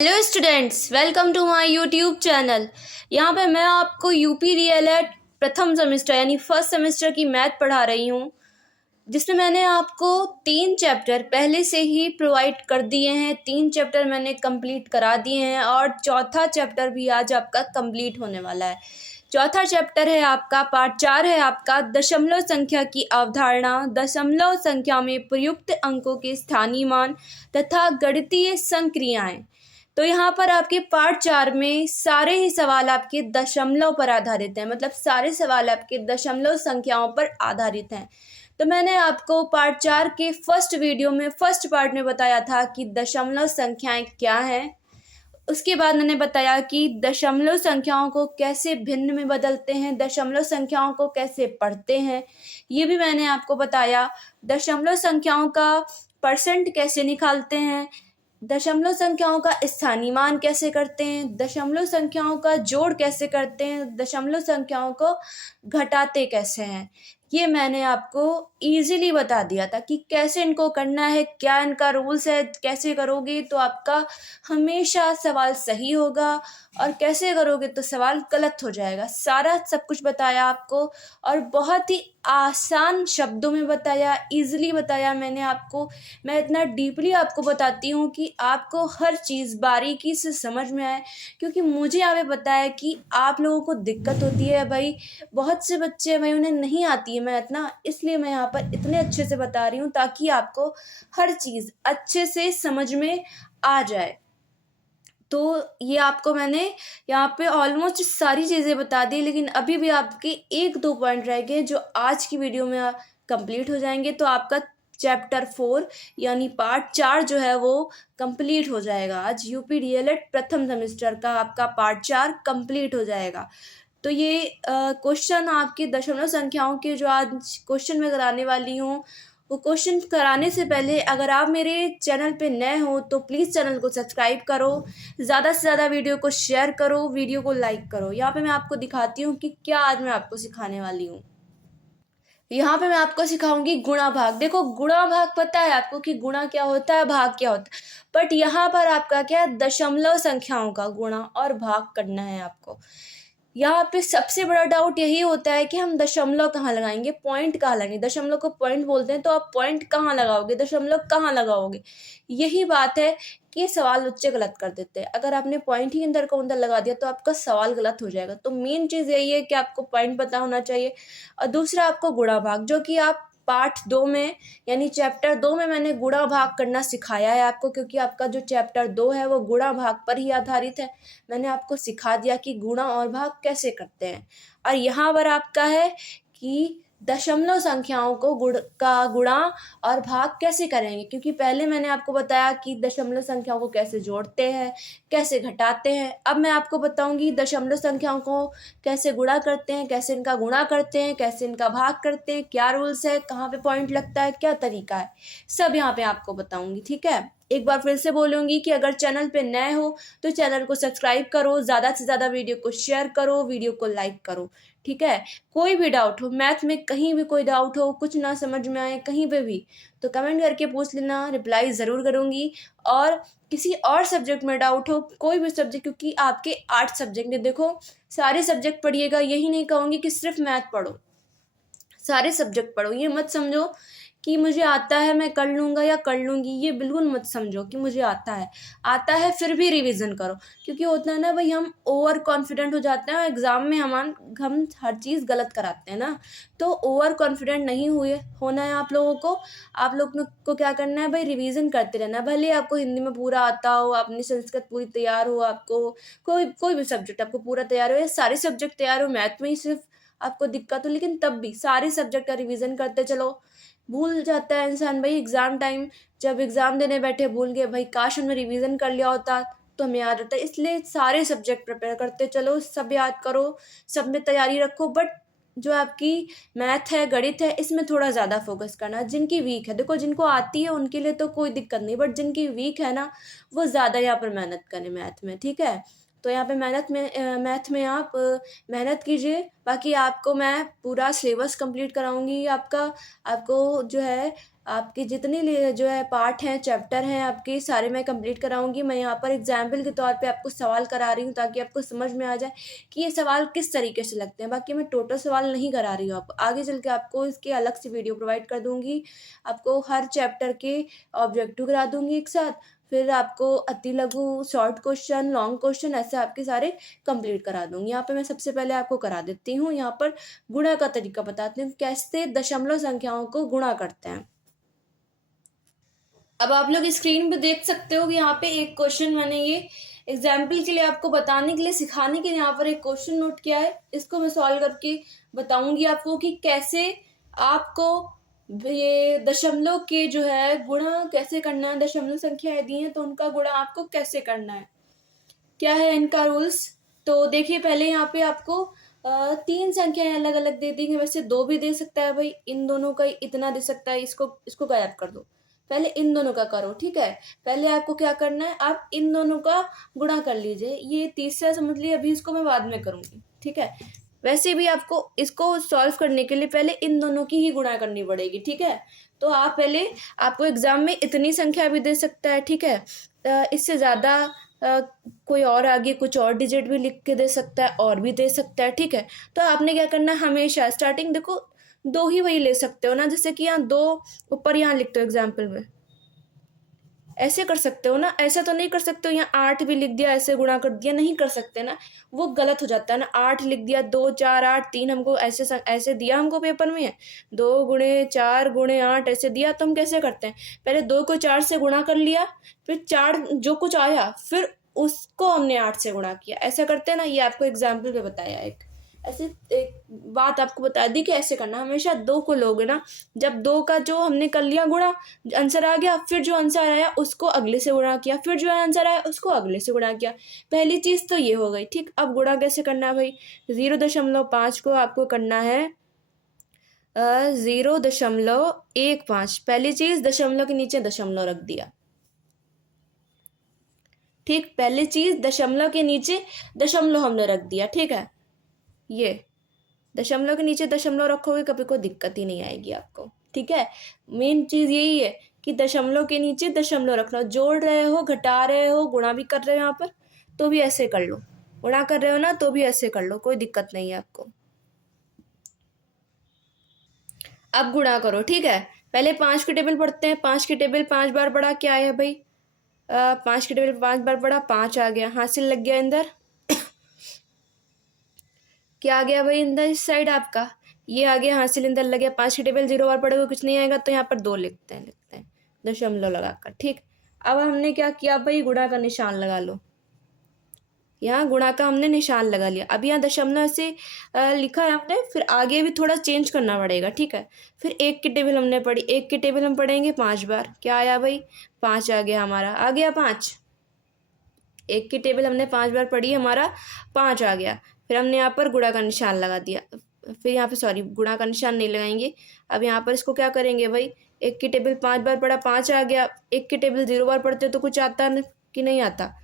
Hello students, welcome to my YouTube channel. यहाँ पे मैं आपको यूपी डीएलएड प्रथम सेमेस्टर यानी फर्स्ट सेमेस्टर की मैथ पढ़ा रही हूँ, जिसमें मैंने आपको 3 चैप्टर पहले से ही प्रोवाइड कर दिए हैं। 3 चैप्टर मैंने कंप्लीट करा दिए हैं और चौथा चैप्टर भी आज आपका कंप्लीट होने वाला है। चौथा चैप्टर है आपका पार्ट 4 है आपका दशमलव संख्या की अवधारणा, दशमलव संख्या में प्रयुक्त अंकों के स्थानीय मान तथा गणितीय संक्रियाएं। तो यहाँ पर आपके पार्ट 4 में सारे ही सवाल आपके दशमलव पर आधारित हैं, मतलब सारे सवाल आपके दशमलव संख्याओं पर आधारित हैं। तो मैंने आपको पार्ट 4 के फर्स्ट वीडियो में फर्स्ट पार्ट में बताया था कि दशमलव संख्याएं क्या हैं। उसके बाद मैंने बताया कि दशमलव संख्याओं को कैसे भिन्न में बदलते हैं, दशमलव संख्याओं को कैसे पढ़ते हैं, ये भी मैंने आपको बताया। दशमलव संख्याओं का परसेंट कैसे निकालते हैं, दशमलव संख्याओं का स्थानीय मान कैसे करते हैं, दशमलव संख्याओं का जोड़ कैसे करते हैं, दशमलव संख्याओं को घटाते कैसे हैं, ये मैंने आपको इजीली बता दिया था कि कैसे इनको करना है, क्या इनका रूल्स है, कैसे करोगे तो आपका हमेशा सवाल सही होगा और कैसे करोगे तो सवाल गलत हो जाएगा। सारा सब कुछ बताया आपको और बहुत ही आसान शब्दों में बताया, इजीली बताया मैंने आपको। मैं इतना डीपली आपको बताती हूँ कि आपको हर चीज़ बारीकी से समझ में आए, क्योंकि मुझे यहाँ पे पता है कि आप लोगों को दिक्कत होती है भाई। बहुत से बच्चे भाई उन्हें नहीं आती है मैथ ना, इसलिए मैं यहाँ पर इतने अच्छे से बता रही हूँ ताकि आपको हर चीज़ अच्छे से समझ में आ जाए। तो ये आपको मैंने यहाँ पे ऑलमोस्ट सारी चीज़ें बता दी, लेकिन अभी भी आपके 1-2 पॉइंट रह गए जो आज की वीडियो में कंप्लीट हो जाएंगे। तो आपका चैप्टर 4 यानी पार्ट 4 जो है वो कंप्लीट हो जाएगा। आज यूपी डीएलएड प्रथम सेमेस्टर का आपका पार्ट 4 कंप्लीट हो जाएगा। तो ये क्वेश्चन आपकी दशमलव संख्याओं के जो आज क्वेश्चन मैं कराने वाली हूँ, वो क्वेश्चन कराने से पहले अगर आप मेरे चैनल पे नए हो तो प्लीज़ चैनल को सब्सक्राइब करो, ज़्यादा से ज़्यादा वीडियो को शेयर करो, वीडियो को लाइक करो। यहाँ पे मैं आपको दिखाती हूँ कि क्या आज मैं आपको सिखाने वाली हूँ। यहाँ पे मैं आपको सिखाऊंगी गुणा भाग। देखो, गुणा भाग पता है आपको कि गुणा क्या होता है, भाग क्या होता है, बट यहाँ पर आपका क्या है, दशमलव संख्याओं का गुणा और भाग करना है आपको। यहाँ पे सबसे बड़ा डाउट यही होता है कि हम दशमलव कहाँ लगाएंगे, पॉइंट कहाँ लगाएंगे। दशमलव को पॉइंट बोलते हैं, तो आप पॉइंट कहाँ लगाओगे, दशमलव कहाँ लगाओगे। यही बात है कि सवाल बच्चे गलत कर देते हैं। अगर आपने पॉइंट ही अंदर को अंदर लगा दिया तो आपका सवाल गलत हो जाएगा। तो मेन चीज़ यही है कि आपको पॉइंट पता होना चाहिए। और दूसरा आपको गुणा भाग, जो कि आप पार्ट 2 में यानी चैप्टर 2 में मैंने गुणा भाग करना सिखाया है आपको, क्योंकि आपका जो चैप्टर 2 है वो गुणा भाग पर ही आधारित है। मैंने आपको सिखा दिया कि गुणा और भाग कैसे करते हैं। और यहाँ पर आपका है कि दशमलव संख्याओं को गुणा और भाग कैसे करेंगे, क्योंकि पहले मैंने आपको बताया कि दशमलव संख्याओं को कैसे जोड़ते हैं, कैसे घटाते हैं। अब मैं आपको बताऊंगी दशमलव संख्याओं को कैसे गुणा करते हैं, कैसे इनका गुणा करते हैं, कैसे इनका भाग करते हैं, क्या रूल्स है, कहाँ पे पॉइंट लगता है, क्या तरीका है, सब यहाँ पे आपको बताऊंगी। ठीक है, एक बार फिर से बोलूंगी कि अगर चैनल पे नए हो तो चैनल को सब्सक्राइब करो, ज़्यादा से ज़्यादा वीडियो को शेयर करो, वीडियो को लाइक करो। ठीक है, कोई भी डाउट हो मैथ में, कहीं भी कोई डाउट हो, कुछ ना समझ में आए कहीं पे भी, तो कमेंट करके पूछ लेना, रिप्लाई ज़रूर करूँगी। और किसी और सब्जेक्ट में डाउट हो, कोई भी सब्जेक्ट, क्योंकि आपके 8 सब्जेक्ट है। देखो, सारे सब्जेक्ट पढ़िएगा, यही नहीं कहूँगी कि सिर्फ मैथ पढ़ो, सारे सब्जेक्ट पढ़ो। ये मत समझो कि मुझे आता है मैं कर लूँगा या कर लूँगी, ये बिल्कुल मत समझो कि मुझे आता है फिर भी रिवीजन करो। क्योंकि होता है ना भाई, हम ओवर कॉन्फिडेंट हो जाते हैं और एग्ज़ाम में हम हर चीज़ गलत कराते हैं ना। तो ओवर कॉन्फिडेंट नहीं होना है आप लोगों को। आप लोग को क्या करना है भाई, रिवीजन करते रहना है। भले आपको हिंदी में पूरा आता हो, अपनी संस्कृत पूरी तैयार हो, आपको कोई भी सब्जेक्ट आपको पूरा तैयार हो या सारे सब्जेक्ट तैयार हो, मैथ में ही सिर्फ आपको दिक्कत हो, लेकिन तब भी सारे सब्जेक्ट का रिवीजन करते चलो। भूल जाता है इंसान भाई एग्ज़ाम टाइम, जब एग्ज़ाम देने बैठे भूल गए भाई, काश उन्हें रिवीजन कर लिया होता तो हमें याद रहता है। इसलिए सारे सब्जेक्ट प्रिपेयर करते चलो, सब याद करो, सब में तैयारी रखो। बट जो आपकी मैथ है, गणित है, इसमें थोड़ा ज़्यादा फोकस करना। जिनकी वीक है, देखो जिनको आती है उनके लिए तो कोई दिक्कत नहीं, बट जिनकी वीक है ना, वो ज़्यादा यहाँ पर मेहनत करें मैथ में। ठीक है, तो यहाँ पे मैथ में आप मेहनत कीजिए। बाकी आपको मैं पूरा सिलेबस कंप्लीट कराऊंगी। आपको जो है आपकी जितनी जो है पार्ट हैं, चैप्टर हैं, आपके सारे मैं कंप्लीट कराऊंगी। मैं यहाँ पर एग्जाम्पल के तौर पे आपको सवाल करा रही हूँ ताकि आपको समझ में आ जाए कि ये सवाल किस तरीके से लगते हैं। बाकी मैं टोटल सवाल नहीं करा रही हूँ आपको, आगे चल के आपको इसके अलग से वीडियो प्रोवाइड कर दूंगी। आपको हर चैप्टर के ऑब्जेक्टिव करा दूंगी एक साथ, फिर आपको अति लघु, शॉर्ट क्वेश्चन, लॉन्ग क्वेश्चन, ऐसे आपके सारे कंप्लीट करा दूंगी। यहाँ पे मैं सबसे पहले आपको करा देती हूँ, यहाँ पर गुणा का तरीका बताती हूँ, कैसे दशमलव संख्याओं को गुणा करते हैं। अब आप लोग स्क्रीन पे देख सकते हो कि यहाँ पे एक क्वेश्चन मैंने ये एग्जाम्पल के लिए आपको बताने के लिए, सिखाने के लिए यहाँ पर एक क्वेश्चन नोट किया है। इसको मैं सॉल्व करके बताऊंगी आपको कि कैसे आपको ये दशमलव के जो है गुणा कैसे करना है। दशमलव संख्याएं दी हैं तो उनका गुणा आपको कैसे करना है, क्या है इनका रूल्स। तो देखिए, पहले यहाँ पे आपको 3 संख्याएं अलग अलग दे देंगे। वैसे 2 भी दे सकता है भाई, इन दोनों का इतना दे सकता है, इसको गायब कर दो। पहले इन दोनों का करो, ठीक है। पहले आपको क्या करना है, आप इन दोनों का गुणा कर लीजिए। ये तीसरा समझ लीजिए, अभी इसको मैं बाद में करूंगी, ठीक है। वैसे भी आपको इसको सॉल्व करने के लिए पहले इन दोनों की ही गुणा करनी पड़ेगी, ठीक है। तो आप पहले, आपको एग्जाम में इतनी संख्या भी दे सकता है, ठीक है। इससे ज्यादा कोई और आगे कुछ और डिजिट भी लिख के दे सकता है, और भी दे सकता है, ठीक है। तो आपने क्या करना है, हमेशा स्टार्टिंग देखो 2 ही वही ले सकते हो ना, जैसे कि यहाँ 2 ऊपर यहाँ लिखते हो एग्जाम्पल में, ऐसे कर सकते हो ना। ऐसा तो नहीं कर सकते हो यहाँ 8 भी लिख दिया, ऐसे गुणा कर दिया, नहीं कर सकते ना, वो गलत हो जाता है ना। 8 लिख दिया, 2 4 8 3, हमको ऐसे दिया, हमको पेपर में है 2 गुणे 4 गुणे 8 ऐसे दिया, तो हम कैसे करते हैं, पहले 2 को 4 से गुणा कर लिया, फिर 4 जो कुछ आया फिर उसको हमने 8 से गुणा किया, ऐसा करते हैं ना। ये आपको एग्जाम्पल पे बताया, ऐसे एक बात आपको बता दी कि ऐसे करना। हमेशा 2 को लोगे ना, जब 2 का जो हमने कर लिया गुणा, आंसर आ गया, फिर जो आंसर आया उसको अगले से गुणा किया, फिर जो आंसर आया उसको अगले से गुणा किया। पहली चीज तो ये हो गई, ठीक। अब गुणा कैसे करना है भाई, 0.5 को आपको करना है 0.15। पहली चीज, दशमलव के नीचे दशमलव रख दिया, ठीक। पहली चीज दशमलव के नीचे दशमलव हमने रख दिया, ठीक है। ये दशमलव के नीचे दशमलव रखोगे, कभी कोई दिक्कत ही नहीं आएगी आपको, ठीक है। मेन चीज यही है कि दशमलव के नीचे दशमलव रखना। जोड़ रहे हो, घटा रहे हो, गुणा भी कर रहे हो यहाँ पर, तो भी ऐसे कर लो। गुणा कर रहे हो ना, तो भी ऐसे कर लो, कोई दिक्कत नहीं है आपको। अब गुणा करो, ठीक है। पहले 5 की टेबल पढ़ते हैं। 5 की टेबल 5 बार पढ़ा, क्या आया भाई, 5 की टेबल 5 बार पढ़ा, 5 आ गया, हासिल लग गया अंदर। क्या आ गया भाई अंदर, इस साइड आपका ये आ गया, हासिल अंदर लग गया। 5 की टेबल 0 बार पढ़ोगे कुछ नहीं आएगा, तो यहाँ पर 2 लिखते हैं दशमलव लगाकर, ठीक। अब हमने क्या किया भाई, गुणा का निशान लगा लो। यहाँ गुणा का हमने निशान लगा लिया। अब यहाँ दशमलव से लिखा है हमने, फिर आगे भी थोड़ा चेंज करना पड़ेगा, ठीक है। फिर 1 की टेबल हमने पढ़ी, 1 की टेबल हम पढ़ेंगे 5 बार, क्या आया भाई, 5 आ गया हमारा, आ गया 5। 1 की टेबल हमने 5 बार पढ़ी, हमारा 5 आ गया। फिर हमने यहाँ पर गुणा का निशान लगा दिया, फिर यहाँ पे सॉरी गुणा का निशान नहीं लगाएंगे। अब यहाँ पर इसको क्या करेंगे भाई, 1 की टेबल 5 बार पढ़ा, 5 आ गया। 1 की टेबल 0 बार पढ़ते तो कुछ आता कि नहीं आता।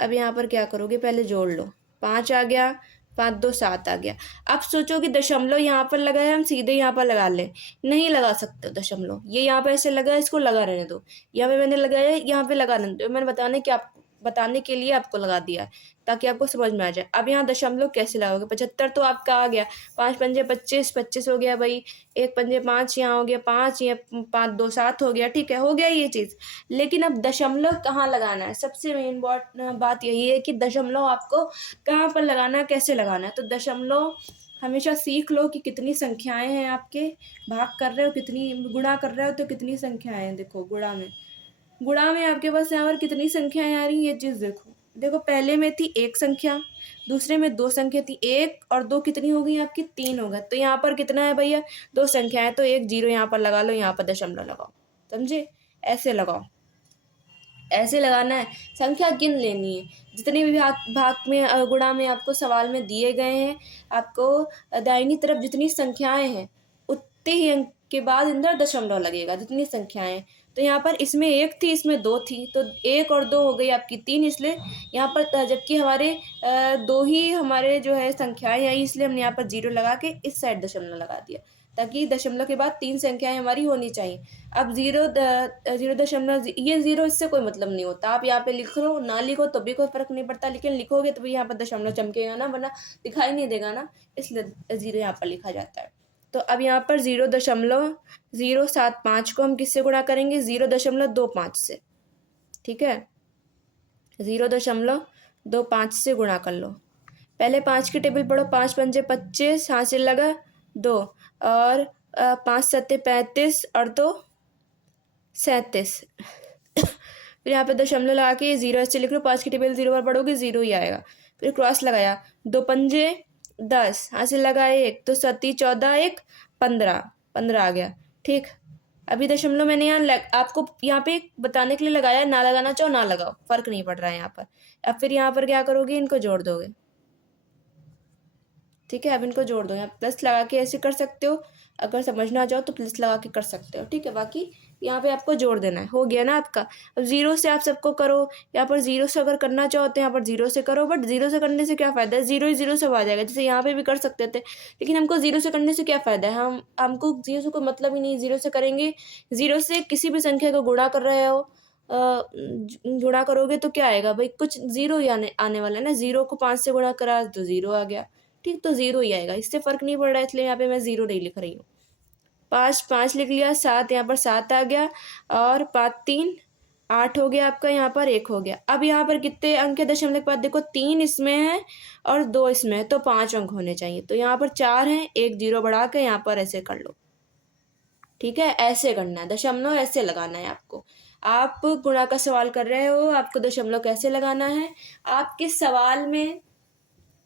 अब यहाँ पर क्या करोगे, पहले जोड़ लो, 5 आ गया, 5 2 7 आ गया। अब सोचो कि दशमलव यहाँ पर लगा है, हम सीधे यहाँ पर लगा ले, नहीं लगा सकते दशमलव, ये यहाँ पे ऐसे लगा है, इसको लगा रहने दो। यहाँ पे मैंने लगाया, यहाँ पे लगा रहने दो, मैंने बताने के लिए आपको लगा दिया है ताकि आपको समझ में आ जाए। अब यहाँ दशमलव कैसे लगाओगे, 75 तो आपका आ गया, 5 पंजे 25, 25 हो गया भाई, 1 पंजे 5, यहाँ हो गया 5, ये 5 2 7 हो गया, ठीक है, हो गया ये चीज़। लेकिन अब दशमलव कहाँ लगाना है, सबसे मेन बात यही है कि दशमलव आपको कहाँ पर लगाना है, कैसे लगाना है। तो दशमलव हमेशा सीख लो कि कितनी संख्याएं हैं आपके, भाग कर रहे हो कितनी, गुणा कर रहे हो तो कितनी संख्याएं हैं। देखो गुणा में आपके पास यहाँ पर कितनी संख्याएं आ रही, ये चीज़ देखो पहले में थी 1 संख्या, दूसरे में 2 संख्या थी, 1 और 2 कितनी हो गई आपकी, 3 हो गए। तो यहाँ पर कितना है भैया, 2 संख्याएं, तो 1 0 यहाँ पर लगा लो, यहाँ पर दशमलव लगाओ, समझे, ऐसे लगाओ, ऐसे लगाना है। संख्या गिन लेनी है, जितने भी भाग में गुणा में आपको सवाल में दिए गए हैं, आपको दाहिनी तरफ जितनी संख्याएं हैं उतने ही अंक के बाद अंदर दशमलव लगेगा, जितनी संख्याएं। तो यहाँ पर इसमें 1 थी, इसमें 2 थी, तो 1 और 2 हो गई आपकी 3, इसलिए यहाँ पर जबकि हमारे 2 ही हमारे जो है संख्याएं आई, इसलिए हमने यहाँ पर 0 लगा के इस साइड दशमलव लगा दिया, ताकि दशमलव के बाद 3 संख्याएं हमारी होनी चाहिए। अब 0 ये 0 इससे कोई मतलब नहीं होता, आप यहाँ पे लिख लो ना लिखो तो भी कोई फर्क नहीं पड़ता, लेकिन लिखोगे तो भी यहाँ पर दशमलव चमकेगा ना, वरना दिखाई नहीं देगा ना, इसलिए 0 यहाँ पर लिखा जाता है। तो अब यहाँ पर 0.075 को हम किससे गुणा करेंगे? 0.25 से, ठीक है, 0.25 से गुणा कर लो। पहले 5 की टेबल पढ़ो, 5 पंजे 25, हासिल लगा 2, और 5 सत्ते 35 और 2 37। फिर यहाँ पे दशमलव लगा के 0 ऐसे लिख लो, 5 की टेबल 0 पर पढ़ोगे 0 ही आएगा। फिर क्रॉस लगाया, 2 पंजे 10, हासिल लगा 1, तो 7 14 1 15, 15 आ गया, ठीक। अभी दशमलव मैंने यहाँ आपको यहाँ पे बताने के लिए लगाया, ना लगाना चाहो ना लगाओ, फर्क नहीं पड़ रहा है यहाँ पर। अब फिर यहाँ पर क्या करोगे? इनको जोड़ दोगे, ठीक है। अब इनको जोड़ दो, यहाँ प्लस लगा के ऐसे कर सकते हो, अगर समझना चाहो तो प्लस लगा के कर सकते हो, ठीक है। बाकी यहाँ पे आपको जोड़ देना है, हो गया ना आपका। अब 0 से आप सबको करो, यहाँ पर 0 से अगर करना चाहो तो यहाँ पर 0 से करो, बट 0 से करने से क्या फ़ायदा है? 0 ही 0 से आ जाएगा, जैसे यहाँ पे भी कर सकते थे, लेकिन हमको 0 से करने से क्या फ़ायदा है? हमको 0 से कोई मतलब ही नहीं, 0 से करेंगे। 0 से किसी भी संख्या को गुणा कर रहे हो, गुणा करोगे तो क्या आएगा भाई? कुछ 0 ही आने वाला है ना। 0 को 5 से गुणा करा तो 0 आ गया, ठीक, तो 0 ही आएगा, इससे फ़र्क नहीं पड़ रहा है, इसलिए यहाँ पे मैं 0 नहीं लिख रही हूँ। 5 लिख लिया, 7 यहाँ पर 7 आ गया, और 5 3 8 हो गया आपका, यहाँ पर 1 हो गया। अब यहाँ पर कितने अंक है दशमलव के बाद? देखो 3 इसमें है और 2 इसमें है, तो 5 अंक होने चाहिए, तो यहाँ पर 4 हैं, 1 0 बढ़ा के यहाँ पर ऐसे कर लो, ठीक है। ऐसे करना है, दशमलव ऐसे लगाना है आपको। आप गुणा का सवाल कर रहे हो, आपको दशमलव कैसे लगाना है? आपके सवाल में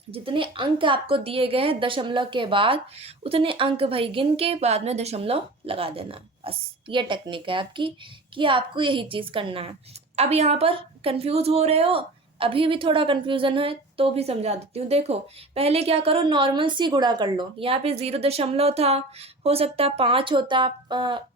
जितने अंक आपको दिए गए हैं दशमलव के बाद, उतने अंक भाई गिन के बाद में दशमलव लगा देना, बस ये टेक्निक है आपकी, कि आपको यही चीज़ करना है। अब यहाँ पर कंफ्यूज हो रहे हो, अभी भी थोड़ा कंफ्यूजन है तो भी समझा देती हूँ। देखो पहले क्या करो, नॉर्मल सी गुणा कर लो। यहाँ पे 0 दशमलव था, हो सकता 5 होता,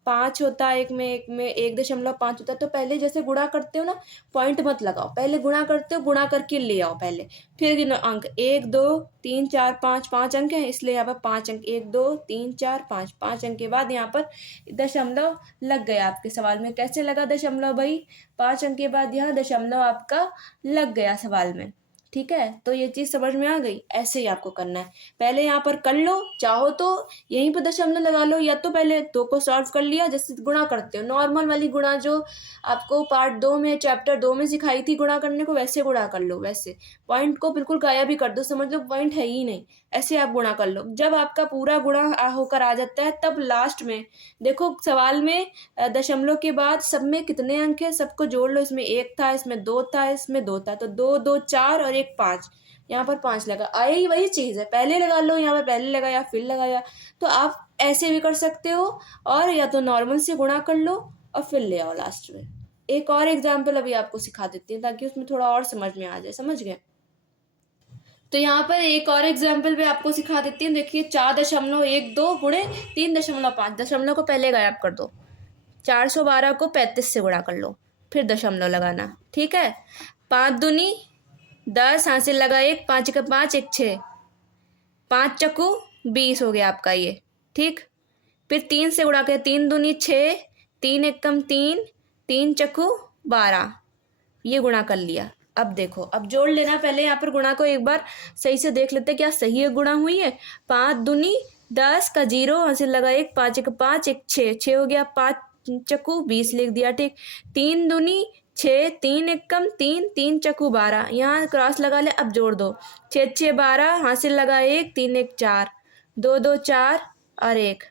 5 होता, एक में 1.5 होता, तो पहले जैसे गुणा करते हो ना, पॉइंट मत लगाओ, पहले गुणा करते हो, गुणा करके ले आओ पहले, फिर गिनो अंक। 1 2 3 4 5, 5 अंक हैं, इसलिए यहाँ पर 5 अंक, 1 2 3 4 5, 5 अंक के बाद यहाँ पर दशमलव लग गया। आपके सवाल में कैसे लगा दशमलव भाई? 5 अंक के बाद यहाँ दशमलव आपका लग गया सवाल में, ठीक है। तो ये चीज़ समझ में आ गई, ऐसे ही आपको करना है। पहले यहाँ पर कर लो, चाहो तो यहीं पर दशमलव लगा लो, या तो पहले 2 को सॉल्व कर लिया, जैसे गुणा करते हो नॉर्मल वाली गुणा जो आपको पार्ट 2 में चैप्टर 2 में सिखाई थी गुणा करने को, वैसे गुणा कर लो। वैसे पॉइंट को बिल्कुल गायब ही कर दो, समझ लो पॉइंट है ही नहीं, ऐसे आप गुणा कर लो। जब आपका पूरा गुणा होकर आ जाता है, तब लास्ट में देखो सवाल में दशमलव के बाद सब में कितने अंक है, सबको जोड़ लो। इसमें 1 था, इसमें 2 था, इसमें 2 था, तो 2 2 4 और 1 5, यहाँ पर 5 लगा। आई वही चीज़ है, पहले लगा लो, यहाँ पर पहले लगाया फिर लगाया, तो आप ऐसे भी कर सकते हो, और या तो नॉर्मल से गुणा कर लो और फिर ले आओ लास्ट में। एक और एग्जाम्पल अभी आपको सिखा देती हूँ, ताकि उसमें थोड़ा और समझ में आ जाए, समझ गए? तो यहाँ पर एक और एग्जाम्पल भी आपको सिखा देती हूँ। देखिए 4.12 गुणे 3.5, दशमलव को पहले गायब कर दो। 412 को 35 से गुणा कर लो, फिर दशमलव लगाना, ठीक है। 5 दूनी 10, हासिल लगा 1, 5 का 5 1 6, 5 चक्कू 20 हो गया आपका ये, ठीक। फिर 3 से गुणा कर, 3 दूनी 6, 3 एकम 3, 3 चक्कू 12, ये गुणा कर लिया। अब देखो, अब जोड़ लेना। पहले यहाँ पर गुणा को एक बार सही से देख लेते क्या सही है गुणा हुई है। 5 दूनी 10 का 0, हासिल लगा 1, 5 1 5 1 6, 6 हो गया, 5 चक्कू 20 लिख दिया, ठीक। 3 दूनी 6, 3 एकम 3, 3 चक्कू 12, यहाँ क्रॉस लगा ले। अब जोड़ दो, 6 6 12, हासिल लगा 1, 3 1 4, 2 2 4 और 1,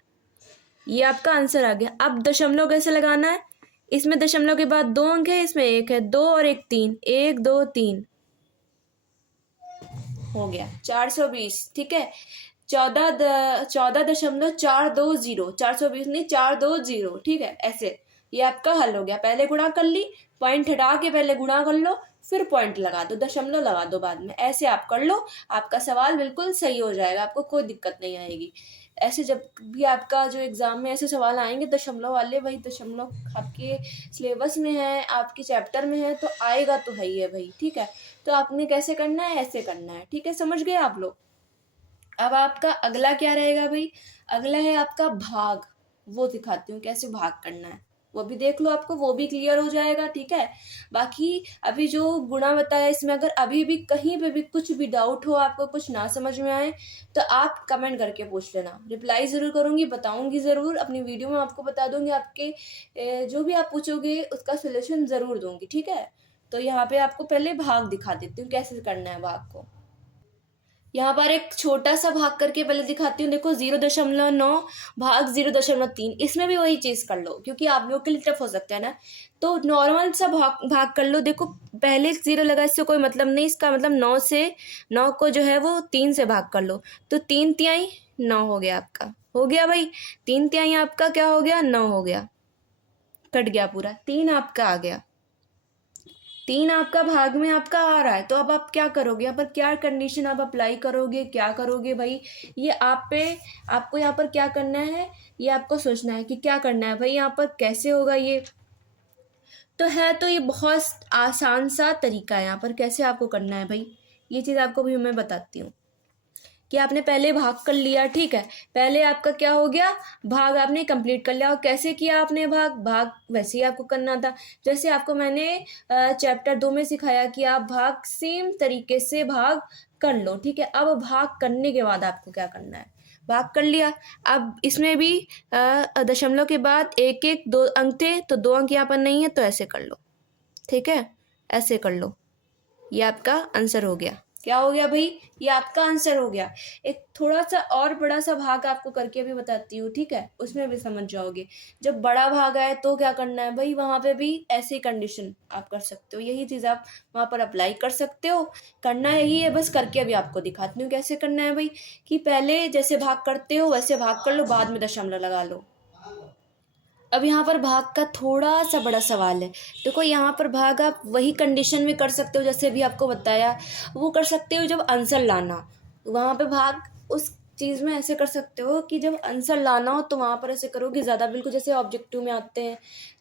ये आपका आंसर आ गया। अब दशमलव कैसे लगाना है? इसमें दशमलव के बाद 2 अंक है, इसमें 1 है, 2 और 1 3, 1 2 3 हो गया 420, ठीक है। 14.420, 420 नहीं 420, ठीक है। ऐसे ये आपका हल हो गया। पहले गुणा कर ली, पॉइंट हटा के पहले गुणा कर लो, फिर पॉइंट लगा दो, दशमलव लगा दो बाद में, ऐसे आप कर लो, आपका सवाल बिल्कुल सही हो जाएगा, आपको कोई दिक्कत नहीं आएगी। ऐसे जब भी आपका जो एग्ज़ाम में ऐसे सवाल आएंगे दशमलव वाले, भाई दशमलव आपके सिलेबस में है, आपके चैप्टर में है, तो आएगा तो है ही है भाई, ठीक है। तो आपने कैसे करना है, ऐसे करना है, ठीक है, समझ गए आप लोग। अब आपका अगला क्या रहेगा भाई, अगला है आपका भाग। वो दिखाती हूँ कैसे भाग करना है, वो भी देख लो, आपको वो भी क्लियर हो जाएगा, ठीक है। बाकी अभी जो गुणा बताया इसमें अगर अभी भी कहीं पे भी कुछ भी डाउट हो, आपको कुछ ना समझ में आए, तो आप कमेंट करके पूछ लेना, रिप्लाई ज़रूर करूँगी, बताऊँगी ज़रूर, अपनी वीडियो में आपको बता दूँगी, आपके जो भी आप पूछोगे उसका सोल्यूशन ज़रूर दूँगी, ठीक है। तो यहाँ पे आपको पहले भाग दिखा देती हूँ कैसे करना है भाग को। यहाँ पर एक छोटा सा भाग करके पहले दिखाती हूँ, देखो 0.9 भाग 0.3, इसमें भी वही चीज़ कर लो क्योंकि आप लोग के लिए टफ हो सकता है ना। तो नॉर्मल सा भाग भाग कर लो, देखो पहले 0 लगा इससे कोई मतलब नहीं, इसका मतलब 9 से 9 को जो है वो 3 से भाग कर लो, तो 3 तिहाई 9 हो गया आपका, हो गया भाई, 3 तिहाई आपका क्या हो गया, 9 हो गया, कट गया पूरा, 3 आपका आ गया, 3 आपका भाग में आपका आ रहा है। तो अब आप क्या करोगे, यहाँ पर क्या कंडीशन आप अप्लाई करोगे, क्या करोगे भाई, ये आप पे, आपको यहाँ पर क्या करना है, ये आपको सोचना है कि क्या करना है भाई, यहाँ पर कैसे होगा ये। तो ये बहुत आसान सा तरीका है यहाँ पर कैसे आपको करना है भाई, ये चीज़ आपको भी मैं बताती हूँ कि आपने पहले भाग कर लिया, ठीक है, पहले आपका क्या हो गया, भाग आपने कंप्लीट कर लिया। और कैसे किया आपने भाग, भाग वैसे ही आपको करना था जैसे आपको मैंने चैप्टर 2 में सिखाया कि आप भाग सेम तरीके से भाग कर लो, ठीक है। अब भाग करने के बाद आपको क्या करना है, भाग कर लिया, अब इसमें भी दशमलव के बाद एक एक 2 अंक थे, तो 2 अंक यहाँ पर नहीं है, तो ऐसे कर लो, ठीक है, ऐसे कर लो, ये आपका आंसर हो गया। क्या हो गया भाई, ये आपका आंसर हो गया। एक थोड़ा सा और बड़ा सा भाग आपको करके भी बताती हूँ, ठीक है, उसमें भी समझ जाओगे। जब बड़ा भाग आए तो क्या करना है भाई, वहां पे भी ऐसी कंडीशन आप कर सकते हो, यही चीज़ आप वहां पर अप्लाई कर सकते हो, करना यही है बस। करके अभी आपको दिखाती हूँ कैसे करना है भाई, कि पहले जैसे भाग करते हो वैसे भाग कर लो, बाद में दशमलव लगा लो। अब यहाँ पर भाग का थोड़ा सा बड़ा सवाल है, देखो यहाँ पर भाग आप वही कंडीशन में कर सकते हो जैसे भी आपको बताया, वो कर सकते हो जब आंसर लाना, वहाँ पे भाग उस चीज़ में ऐसे कर सकते हो कि जब आंसर लाना हो तो वहाँ पर ऐसे करोगे ज़्यादा, बिल्कुल जैसे ऑब्जेक्टिव में आते हैं,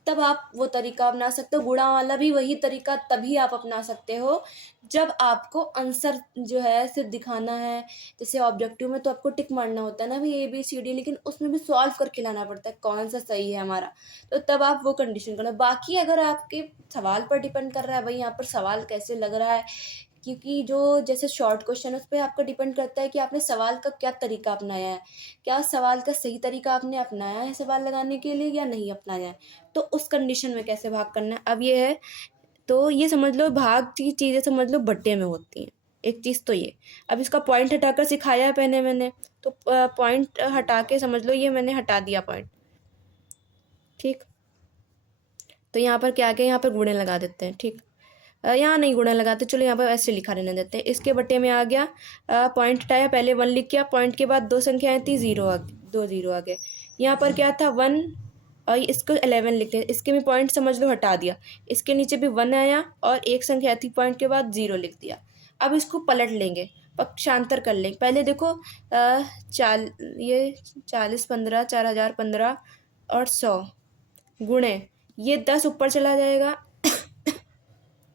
तब आप वो तरीका अपना सकते हो। गुणा वाला भी वही तरीका तभी आप अपना सकते हो जब आपको आंसर जो है सिर्फ दिखाना है। जैसे ऑब्जेक्टिव में तो आपको टिक मारना होता है ना भाई ABCD, लेकिन उसमें भी सॉल्व करके लाना पड़ता है कौन सा सही है हमारा, तो तब आप वो कंडीशन करना। बाकी अगर आपके सवाल पर डिपेंड कर रहा है भाई, यहाँ पर सवाल कैसे लग रहा है, क्योंकि जो जैसे शॉर्ट क्वेश्चन उस पर आपका डिपेंड करता है कि आपने सवाल का क्या तरीका अपनाया है, क्या सवाल का सही तरीका आपने अपनाया है सवाल लगाने के लिए या नहीं अपनाया है, तो उस कंडीशन में कैसे भाग करना है। अब ये है, तो ये समझ लो भाग की चीज़ें समझ लो बट्टे में होती हैं, एक चीज़ तो ये। अब इसका पॉइंट हटाकर सिखाया है पहले मैंने, तो पॉइंट हटा के समझ लो, ये मैंने हटा दिया पॉइंट, ठीक। तो यहाँ पर क्या क्या, यहाँ पर गुणे लगा देते हैं, ठीक। यहाँ नहीं गुणा लगाते, चलो यहाँ पर ऐसे लिखा रहने देते हैं। इसके बट्टे में आ गया, पॉइंट हटाया, पहले 1 लिख किया, पॉइंट के बाद 2 संख्याएं थी, 0 आ गई, 2 0 आ गए। यहाँ पर क्या था 1, और इसको 11 लिखते हैं, इसके में पॉइंट समझ लो हटा दिया, इसके नीचे भी 1 आया और एक संख्या थी, पॉइंट के बाद 0 लिख दिया। अब इसको पलट लेंगे, पक्षांतर कर लेंगे। पहले देखो ये 40 15 4015 और 100 गुणे, ये 10 ऊपर चला जाएगा,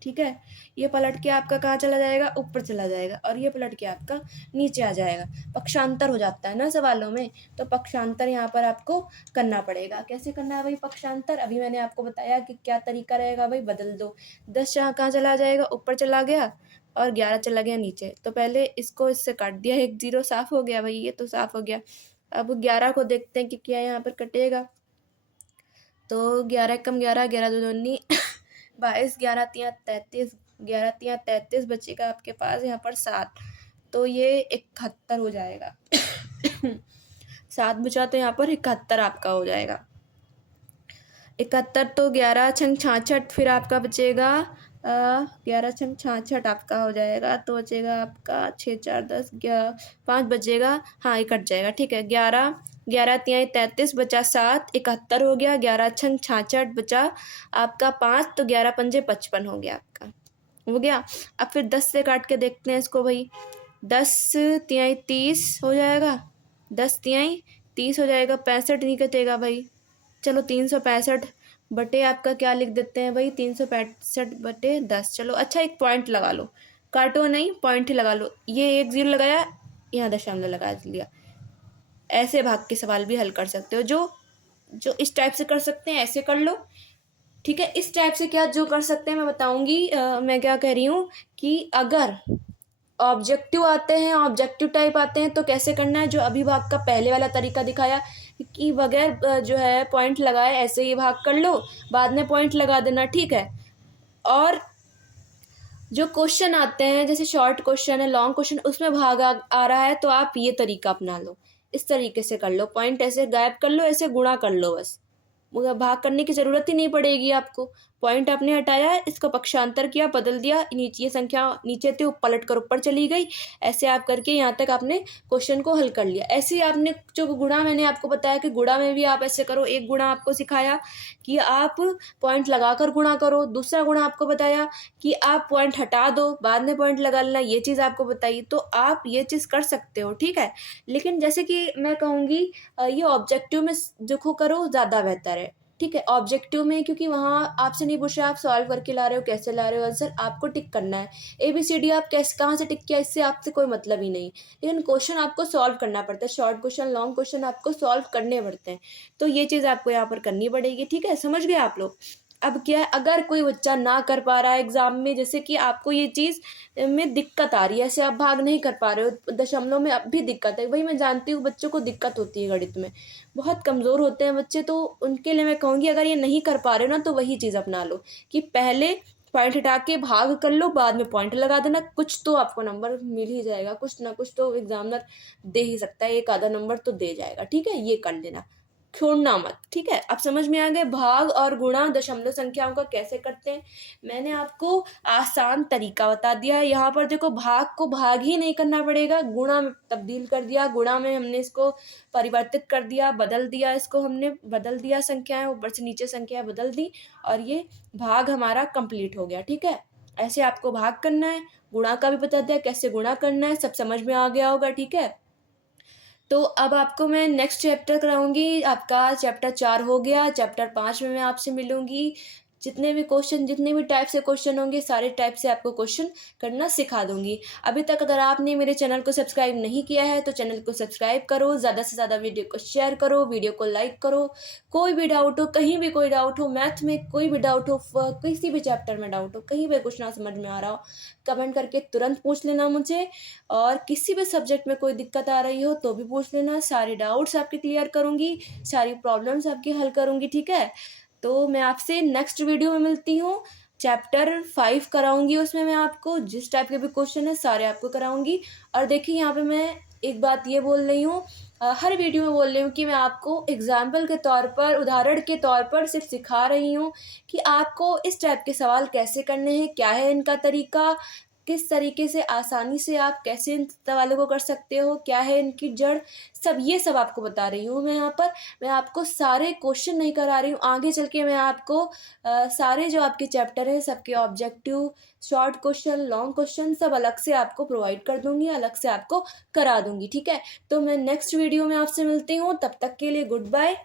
ठीक है, ये पलट के आपका कहाँ चला जाएगा, ऊपर चला जाएगा, और ये पलट के आपका नीचे आ जाएगा। पक्षांतर हो जाता है ना सवालों में, तो पक्षांतर यहाँ पर आपको करना पड़ेगा। कैसे करना है भाई पक्षांतर, अभी मैंने आपको बताया कि क्या तरीका रहेगा भाई, बदल दो। 10 कहाँ चला जाएगा, ऊपर चला गया, और 11 चला गया नीचे, तो पहले इसको इससे काट दिया, 1 0 साफ हो गया भाई, ये तो साफ हो गया। अब 11 को देखते हैं कि क्या यहाँ पर कटेगा, तो 11 कम 11, 11 2 19 22, 11 3 33, 11 3 33 बचेगा आपके पास यहाँ पर 7, तो ये 71 हो जाएगा। 7 बचा तो यहाँ पर 71 आपका हो जाएगा। 71, तो 11 छंग 66, फिर आपका बचेगा 11 छंग 66 आपका हो जाएगा, तो बचेगा आपका 6 4 10 5 बचेगा, हाँ ये कट जाएगा, ठीक है। 11 11 3 33 बचा 7, 71 हो गया, 11 छंग 66 बचा आपका 5, तो 11 पंजे 55 हो गया आपका, हो गया। अब फिर 10 से काट के देखते हैं इसको भाई, 10 तिहाई 30 हो जाएगा, 10 तिहाई 30 हो जाएगा, 65 नहीं कटेगा भाई। चलो 365 बटे आपका क्या लिख देते हैं भाई, 365/10। चलो अच्छा, एक पॉइंट लगा लो, काटो नहीं, पॉइंट ही लगा लो। ये एक 0 लगाया, यहाँ दशमलव लगा लिया। ऐसे भाग के सवाल भी हल कर सकते हो, जो इस टाइप से कर सकते हैं ऐसे कर लो, ठीक है। इस टाइप से क्या जो कर सकते हैं मैं बताऊंगी। मैं क्या कह रही हूँ कि अगर ऑब्जेक्टिव आते हैं, ऑब्जेक्टिव टाइप आते हैं तो कैसे करना है, जो अभी भाग का पहले वाला तरीका दिखाया कि बगैर जो है पॉइंट लगाए ऐसे ही भाग कर लो, बाद में पॉइंट लगा देना, ठीक है। और जो क्वेश्चन आते हैं जैसे शॉर्ट क्वेश्चन है, लॉन्ग क्वेश्चन, उसमें भाग आ रहा है तो आप ये तरीका अपना लो, इस तरीके से कर लो, पॉइंट ऐसे गायब कर लो, ऐसे गुणा कर लो, बस भाग करने की जरूरत ही नहीं पड़ेगी आपको। पॉइंट आपने हटाया, इसको पक्षांतर किया, बदल दिया, नीचे ये संख्या नीचे थी पलट कर ऊपर चली गई, ऐसे आप करके यहाँ तक आपने क्वेश्चन को हल कर लिया। ऐसे ही आपने जो गुणा मैंने आपको बताया कि गुणा में भी आप ऐसे करो। एक गुणा आपको सिखाया कि आप पॉइंट लगाकर गुणा करो, दूसरा गुणा आपको बताया कि आप पॉइंट हटा दो, बाद में पॉइंट लगा लेना, ये चीज़ आपको बताई, तो आप ये चीज़ कर सकते हो, ठीक है। लेकिन जैसे कि मैं कहूँगी ये ऑब्जेक्टिव में देखो करो, ज़्यादा बेहतर है, ठीक है। ऑब्जेक्टिव में क्योंकि वहाँ आपसे नहीं पूछ रहे आप सॉल्व करके ला रहे हो, कैसे ला रहे हो आंसर, आपको टिक करना है। ABCD आप कैसे कहाँ से टिक किया, इससे आपसे कोई मतलब ही नहीं, लेकिन क्वेश्चन आपको सॉल्व करना पड़ता है। शॉर्ट क्वेश्चन, लॉन्ग क्वेश्चन आपको सॉल्व करने पड़ते हैं, तो ये चीज़ आपको यहाँ पर करनी पड़ेगी, ठीक है। समझ गए आप लोग। अब क्या है, अगर कोई बच्चा ना कर पा रहा है एग्जाम में, जैसे कि आपको ये चीज़ में दिक्कत आ रही है, ऐसे आप भाग नहीं कर पा रहे हो, दशमलव में अब भी दिक्कत है भाई, मैं जानती हूँ बच्चों को दिक्कत होती है, गणित में बहुत कमज़ोर होते हैं बच्चे, तो उनके लिए मैं कहूँगी अगर ये नहीं कर पा रहे हो ना तो वही चीज़ अपना लो कि पहले पॉइंट हटा के भाग कर लो, बाद में पॉइंट लगा देना, कुछ तो आपको नंबर मिल ही जाएगा, कुछ ना कुछ तो एग्जामिनर दे ही सकता है, एक आधा नंबर तो दे जाएगा, ठीक है। ये कर लेना, छोड़ना मत, ठीक है। अब समझ में आ गए भाग और गुणा दशमलव संख्याओं का कैसे करते हैं। मैंने आपको आसान तरीका बता दिया है। यहाँ पर देखो भाग को भाग ही नहीं करना पड़ेगा, गुणा में तब्दील कर दिया, गुणा में हमने इसको परिवर्तित कर दिया, बदल दिया, इसको हमने बदल दिया, संख्याएं ऊपर से नीचे संख्याएं बदल दी, और ये भाग हमारा कंप्लीट हो गया, ठीक है। ऐसे आपको भाग करना है, गुणा का भी बता दिया कैसे गुणा करना है, सब समझ में आ गया होगा, ठीक है। तो अब आपको मैं नेक्स्ट चैप्टर कराऊंगी, आपका चैप्टर 4 हो गया, चैप्टर 5 में मैं आपसे मिलूंगी। जितने भी क्वेश्चन, जितने भी टाइप से क्वेश्चन होंगे, सारे टाइप से आपको क्वेश्चन करना सिखा दूंगी। अभी तक अगर आपने मेरे चैनल को सब्सक्राइब नहीं किया है तो चैनल को सब्सक्राइब करो, ज़्यादा से ज़्यादा वीडियो को शेयर करो, वीडियो को लाइक करो। कोई भी डाउट हो, कहीं भी कोई डाउट हो, मैथ में कोई भी डाउट हो, किसी भी चैप्टर में डाउट हो, कहीं भी कुछ ना समझ में आ रहा हो, कमेंट करके तुरंत पूछ लेना मुझे। और किसी भी सब्जेक्ट में कोई दिक्कत आ रही हो तो भी पूछ लेना, सारे डाउट्स आपके क्लियर करूँगी, सारी प्रॉब्लम्स आपकी हल करूँगी, ठीक है। तो मैं आपसे नेक्स्ट वीडियो में मिलती हूँ, चैप्टर 5 कराऊंगी, उसमें मैं आपको जिस टाइप के भी क्वेश्चन है सारे आपको कराऊंगी। और देखिए यहाँ पे मैं एक बात ये बोल रही हूँ, हर वीडियो में बोल रही हूँ कि मैं आपको एग्जाम्पल के तौर पर, उदाहरण के तौर पर सिर्फ सिखा रही हूँ कि आपको इस टाइप के सवाल कैसे करने हैं, क्या है इनका तरीका, किस तरीके से आसानी से आप कैसे इन सवालों को कर सकते हो, क्या है इनकी जड़, सब ये सब आपको बता रही हूँ मैं यहाँ पर। मैं आपको सारे क्वेश्चन नहीं करा रही हूँ, आगे चल के मैं आपको सारे जो आपके चैप्टर हैं सबके objective, short question, long question सब अलग से आपको प्रोवाइड कर दूंगी, अलग से आपको करा दूंगी, ठीक है। तो मैं नेक्स्ट वीडियो में आपसे मिलती हूँ, तब तक के लिए गुड बाय।